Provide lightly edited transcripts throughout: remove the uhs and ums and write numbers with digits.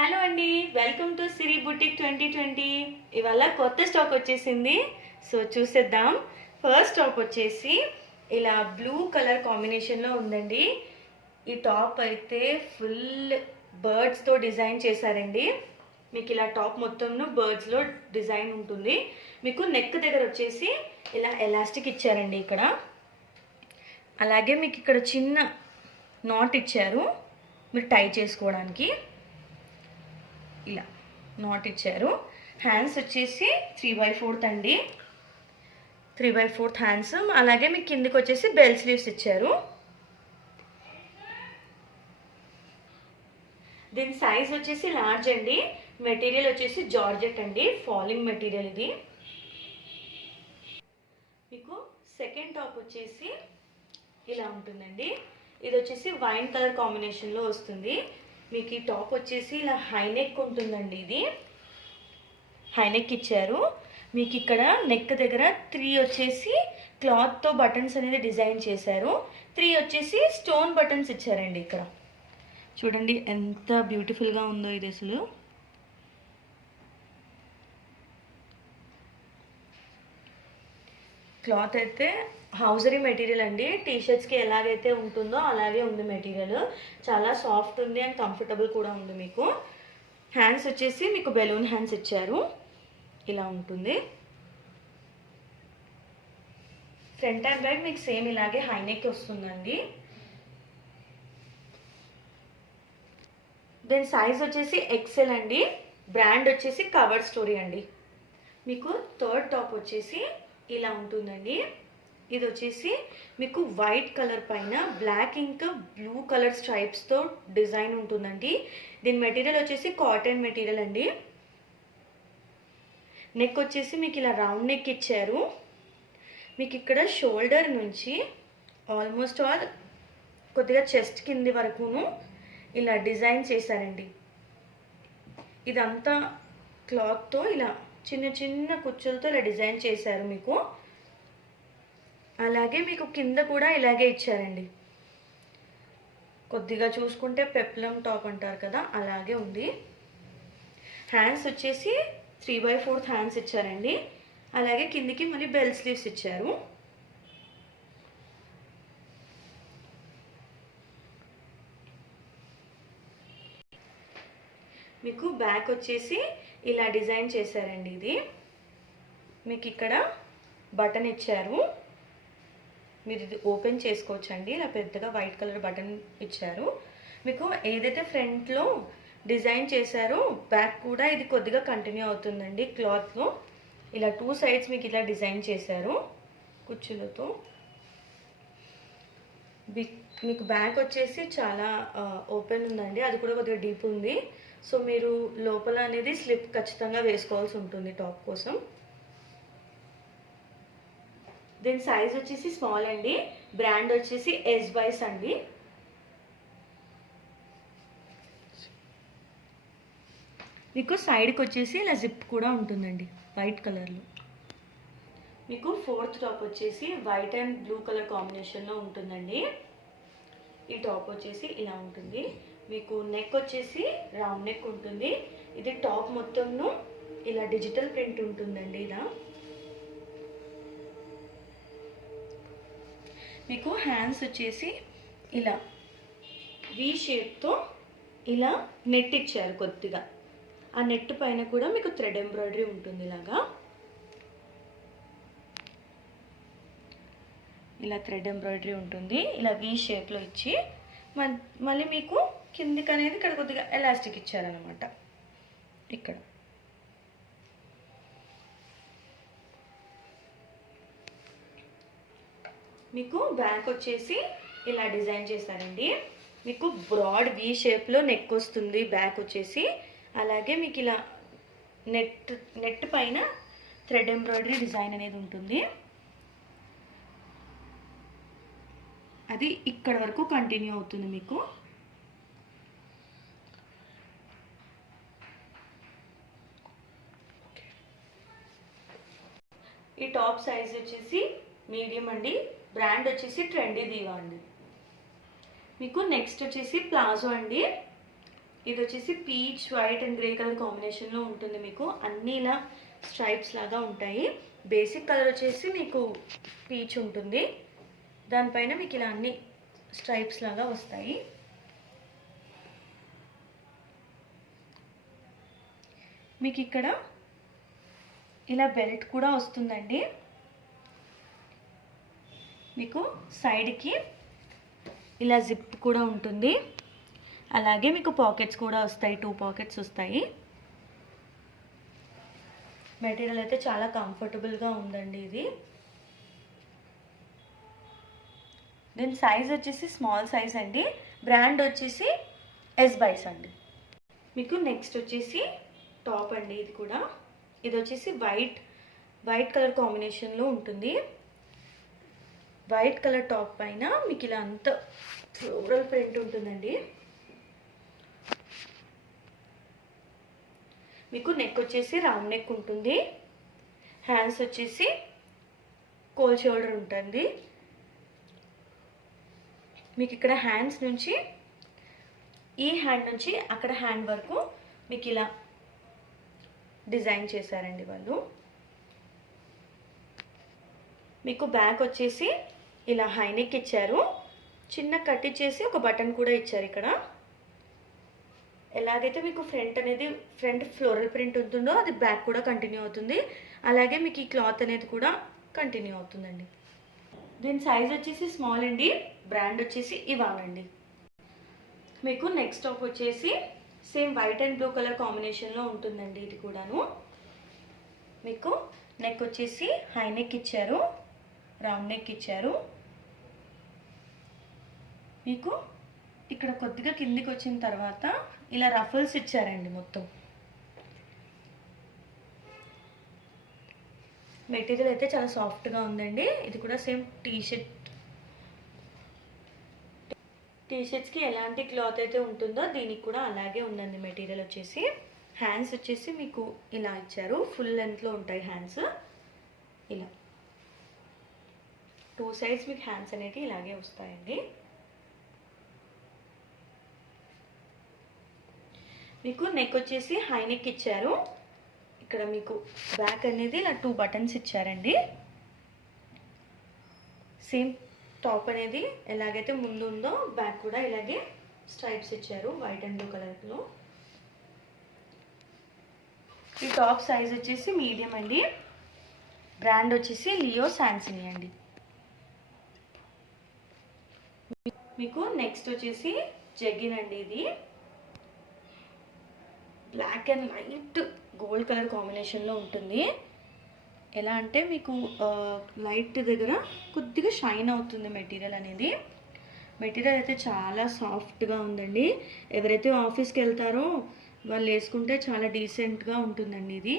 Hello అండి, welcome to Siri boutique 2020. ఇవాళ కొత్త స్టాక్ వచ్చేసింది. సో చూసేద్దాం. ఫస్ట్ టాప్ వచ్చేసి ఇలా బ్లూ కలర్ కాంబినేషన్లో ఉందండి. ఈ టాప్ అయితే ఫుల్ బర్డ్స్తో డిజైన్ చేశారండి. మీకు ఇలా టాప్ మొత్తంలో బర్డ్స్లో డిజైన్ ఉంటుంది. మీకు నెక్ దగ్గర వచ్చేసి ఇలా ఎలాస్టిక్ ఇచ్చారండి ఇక్కడ. అలాగే మీకు ఇక్కడ చిన్న నాట్ ఇచ్చారు మీరు టై చేసుకోవడానికి. ఇలా నాట్ ఇచ్చారు. హ్యాండ్స్ వచ్చేసి 3/4 అండి. 3/4 హ్యాండ్స్. అలాగే మీకు కిందకి వచ్చేసి బెల్ స్లీవ్స్ ఇచ్చారు. దీని సైజ్ వచ్చేసి లార్జ్ అండి. మెటీరియల్ వచ్చేసి జార్జెట్ అండి, ఫాలింగ్ మెటీరియల్ ఇది. మీకు సెకండ్ టాప్ వచ్చేసి ఇలా ఉంటుందండి. ఇది వచ్చేసి వైన్ కలర్ కాంబినేషన్లో వస్తుంది. మీకు ఈ టాప్ వచ్చేసి ఇలా హైనెక్ ఉంటుందండి. ఇది హైనెక్ ఇచ్చారు. మీకు ఇక్కడ నెక్ దగ్గర 3 వచ్చేసి క్లాత్తో బటన్స్ అనేది డిజైన్ చేశారు. 3 వచ్చేసి స్టోన్ బటన్స్ ఇచ్చారండి. ఇక్కడ చూడండి ఎంత బ్యూటిఫుల్గా ఉందో ఇది. అసలు క్లాత్ అయితే హౌజరీ మెటీరియల్ అండి. టీషర్ట్స్కి ఎలాగైతే ఉంటుందో అలాగే ఉంది మెటీరియల్. చాలా సాఫ్ట్ ఉంది అండ్ కంఫర్టబుల్ కూడా ఉంది. మీకు హ్యాండ్స్ వచ్చేసి మీకు బెలూన్ హ్యాండ్స్ ఇచ్చారు. ఇలా ఉంటుంది. ఫ్రంట్ అండ్ బ్యాక్ మీకు సేమ్ ఇలాగే హైనెక్ వస్తుందండి. దీని సైజ్ వచ్చేసి ఎక్సెల్ అండి. బ్రాండ్ వచ్చేసి కవర్ స్టోరీ అండి. మీకు థర్డ్ టాప్ వచ్చేసి ఇలా ఉంటుందండి. ఇది వచ్చేసి మీకు వైట్ కలర్ పైన బ్లాక్ ఇంకా బ్లూ కలర్ స్ట్రైప్స్తో డిజైన్ ఉంటుందండి. దీని మెటీరియల్ వచ్చేసి కాటన్ మెటీరియల్ అండి. నెక్ వచ్చేసి మీకు ఇలా రౌండ్ నెక్ ఇచ్చారు. మీకు ఇక్కడ షోల్డర్ నుంచి ఆల్మోస్ట్ ఆల్ కొద్దిగా చెస్ట్ కింది వరకును ఇలా డిజైన్ చేశారండి. ఇదంతా క్లాత్తో ఇలా చిన్న చిన్న కుచ్చులతో ఇలా డిజైన్ చేశారు మీకు. అలాగే మీకు కింద కూడా ఇలాగే ఇచ్చారండి. కొద్దిగా చూసుకుంటే పెప్లం టాప్ అంటారు కదా, అలాగే ఉంది. హ్యాండ్స్ వచ్చేసి 3/4 హ్యాండ్స్ ఇచ్చారండి. అలాగే కిందికి మళ్ళీ బెల్ స్లీవ్స్ ఇచ్చారు. మీకు బ్యాక్ వచ్చేసి ఇలా డిజైన్ చేశారండి. ఇది మీకు ఇక్కడ బటన్ ఇచ్చారు. మీరు ఇది ఓపెన్ చేసుకోవచ్చు అండి. ఇలా పెద్దగా వైట్ కలర్ బటన్ ఇచ్చారు. మీకు ఏదైతే ఫ్రంట్లో డిజైన్ చేశారో బ్యాక్ కూడా ఇది కొద్దిగా కంటిన్యూ అవుతుందండి. క్లాత్లో ఇలా 2 సైడ్స్ మీకు ఇలా డిజైన్ చేశారు కుచ్చులతో. మీకు బ్యాక్ వచ్చేసి చాలా ఓపెన్ ఉందండి. అది కూడా కొద్దిగా డీప్ ఉంది. సో మీరు లోపల అనేది స్లిప్ ఖచ్చితంగా వేసుకోవాల్సి ఉంటుంది టాప్ కోసం. దీని సైజ్ వచ్చేసి స్మాల్ అండి. బ్రాండ్ వచ్చేసి ఎస్బైస్ అండి. మీకు సైడ్కి వచ్చేసి ఇలా జిప్ కూడా ఉంటుందండి వైట్ కలర్లో. మీకు ఫోర్త్ టాప్ వచ్చేసి వైట్ అండ్ బ్లూ కలర్ కాంబినేషన్లో ఉంటుందండి. ఈ టాప్ వచ్చేసి ఇలా ఉంటుంది. మీకు నెక్ వచ్చేసి రౌండ్ నెక్ ఉంటుంది. ఇది టాప్ మొత్తంలో ఇలా డిజిటల్ ప్రింట్ ఉంటుందండి. ఇలా మీకు హ్యాండ్స్ వచ్చేసి ఇలా వీ షేప్తో ఇలా నెట్ ఇచ్చారు కొద్దిగా. ఆ నెట్ పైన కూడా మీకు థ్రెడ్ ఎంబ్రాయిడరీ ఉంటుంది. ఇలాగా ఇలా థ్రెడ్ ఎంబ్రాయిడరీ ఉంటుంది. ఇలా వీ షేప్లో ఇచ్చి మళ్ళీ మీకు కిందికి అనేది ఇక్కడ కొద్దిగా ఎలాస్టిక్ ఇచ్చారనమాట. ఇక్కడ మీకు బ్యాక్ వచ్చేసి ఇలా డిజైన్ చేశారండి. మీకు బ్రాడ్ వీ షేప్లో నెక్ వస్తుంది బ్యాక్ వచ్చేసి. అలాగే మీకు ఇలా నెట్ పైన థ్రెడ్ ఎంబ్రాయిడరీ డిజైన్ అనేది ఉంటుంది. అది ఇక్కడ వరకు కంటిన్యూ అవుతుంది మీకు. ఈ టాప్ సైజ్ వచ్చేసి మీడియం అండి. బ్రాండ్ వచ్చేసి ట్రెండీ దీవా అండి. మీకు నెక్స్ట్ వచ్చేసి ప్లాజో అండి. ఇది వచ్చేసి peach white and grey colour కాంబినేషన్లో ఉంటుంది. మీకు అన్నీ ఇలా స్ట్రైప్స్ లాగా ఉంటాయి. బేసిక్ కలర్ వచ్చేసి మీకు పీచ్ ఉంటుంది, దానిపైన మీకు ఇలా అన్ని స్ట్రైప్స్ లాగా వస్తాయి. మీకు ఇక్కడ ఇలా బెల్ట్ కూడా వస్తుందండి. మీకు సైడ్కి ఇలా జిప్ కూడా ఉంటుంది, అలాగే మీకు పాకెట్స్ కూడా వస్తాయి, 2 పాకెట్స్ వస్తాయి. మెటీరియల్ అయితే చాలా కంఫర్టబుల్గా ఉందండి ఇది. దీని సైజ్ వచ్చేసి స్మాల్ సైజ్ అండి. బ్రాండ్ వచ్చేసి ఎస్బైస్ అండి. మీకు నెక్స్ట్ వచ్చేసి టాప్ అండి. ఇది వచ్చేసి వైట్ కలర్ కాంబినేషన్లో ఉంటుంది. వైట్ కలర్ టాప్ పైన మీకు ఇలా అంత ఫ్లోరల్ ప్రింట్ ఉంటుందండి. మీకు నెక్ వచ్చేసి రౌండ్ నెక్ ఉంటుంది. హ్యాండ్స్ వచ్చేసి కోల్ షోల్డర్ ఉంటుంది. మీకు ఇక్కడ హ్యాండ్స్ నుంచి ఈ హ్యాండ్ నుంచి అక్కడ హ్యాండ్ వరకు మీకు ఇలా డిజైన్ చేశారండి వాళ్ళు. మీకు బ్యాక్ వచ్చేసి ఇలా హై నెక్ ఇచ్చారు, చిన్న కట్ ఇచ్చేసి ఒక బటన్ కూడా ఇచ్చారు ఇక్కడ. ఎలాగైతే మీకు ఫ్రంట్ ఫ్లోరల్ ప్రింట్ ఉంటుందో అది బ్యాక్ కూడా కంటిన్యూ అవుతుంది. అలాగే మీకు ఈ క్లాత్ అనేది కూడా కంటిన్యూ అవుతుందండి. దీని సైజ్ వచ్చేసి స్మాల్ అండి. బ్రాండ్ వచ్చేసి ఇవాన్ అండి. మీకు నెక్స్ట్ టాప్ వచ్చేసి same white and blue colour కాంబినేషన్లో ఉంటుందండి. ఇది కూడాను మీకు నెక్ వచ్చేసి హై నెక్ ఇచ్చారు, రౌండ్ నెక్ ఇచ్చారు. మీకు ఇక్కడ కొద్దిగా కిందికి వచ్చిన తర్వాత ఇలా రఫల్స్ ఇచ్చారండి. మొత్తం మెటీరియల్ అయితే చాలా సాఫ్ట్గా ఉందండి. ఇది కూడా సేమ్ టీషర్ట్స్కి ఎలాంటి క్లాత్ అయితే ఉంటుందో దీనికి కూడా అలాగే ఉందండి మెటీరియల్ వచ్చేసి. హ్యాండ్స్ వచ్చేసి మీకు ఇలా ఇచ్చారు, ఫుల్ లెంత్లో ఉంటాయి హ్యాండ్స్. ఇలా 2 సైడ్స్ మీకు హ్యాండ్స్ అనేవి ఇలాగే వస్తాయండి. మీకు నెక్ వచ్చేసి హై నెక్ ఇచ్చారు. ఇక్కడ మీకు బ్యాక్ అనేది ఇలా 2 బటన్స్ ఇచ్చారండి. సేమ్ టాప్ అనేది ఎలాగైతే ముందు ఉందో బ్యాక్ కూడా ఇలాగే స్ట్రైప్స్ ఇచ్చారు వైట్ అండ్ బ్లూ కలర్లో. ఈ టాప్ సైజ్ వచ్చేసి మీడియం అండి. బ్రాండ్ వచ్చేసి లియో శాన్సినీ అండి. మీకు నెక్స్ట్ వచ్చేసి జెగ్గిన్ అండి. ఇది black and light gold colour కాంబినేషన్లో ఉంటుంది. ఎలా అంటే మీకు లైట్ దగ్గర కొద్దిగా షైన్ అవుతుంది మెటీరియల్ అనేది. మెటీరియల్ అయితే చాలా సాఫ్ట్గా ఉందండి. ఎవరైతే ఆఫీస్కి వెళ్తారో వాళ్ళు వేసుకుంటే చాలా డీసెంట్గా ఉంటుందండి ఇది.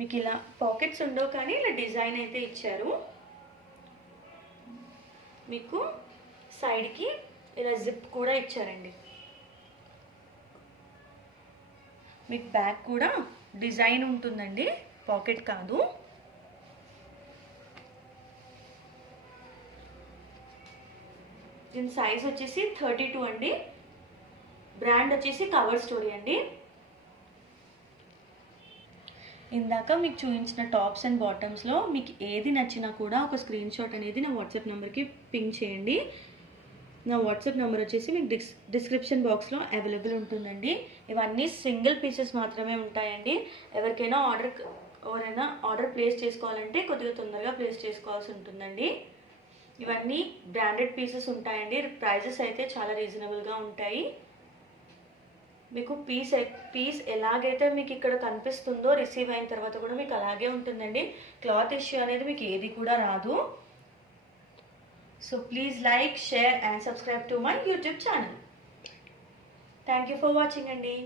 మీకు ఇలా పాకెట్స్ ఉండవు కానీ ఇలా డిజైన్ అయితే ఇచ్చారు. మీకు సైడ్కి ఇలా జిప్ కూడా ఇచ్చారండి. మీకు బ్యాక్ కూడా డిజైన్ ఉంటుందండి, పాకెట్ కాదు. దీని సైజ్ వచ్చేసి 32 అండి. బ్రాండ్ వచ్చేసి కవర్ స్టోరీ అండి. ఇందాక మీకు చూపించిన టాప్స్ అండ్ బాటమ్స్లో మీకు ఏది నచ్చినా కూడా ఒక స్క్రీన్ షాట్ అనేది నా వాట్సాప్ నెంబర్కి పింక్ చేయండి. నా వాట్సాప్ నెంబర్ వచ్చేసి మీకు డిస్క్రిప్షన్ బాక్స్లో అవైలబుల్ ఉంటుందండి. ఇవన్నీ సింగిల్ పీసెస్ మాత్రమే ఉంటాయండి. ఎవరికైనా ఆర్డర్ ప్లేస్ చేసుకోవాలంటే కొద్దిగా తొందరగా ప్లేస్ చేసుకోవాల్సి ఉంటుందండి. ఇవన్నీ బ్రాండెడ్ పీసెస్ ఉంటాయండి. ప్రైజెస్ అయితే చాలా రీజనబుల్గా ఉంటాయి. మీకు పీస్ ఎలాగైతే మీకు ఇక్కడ కనిపిస్తుందో రిసీవ్ అయిన తర్వాత కూడా మీకు అలాగే ఉంటుందండి. క్లాత్ ఇష్యూ అనేది మీకు ఏది కూడా రాదు. So please like, share and subscribe to my YouTube channel. Thank you for watching, Andy.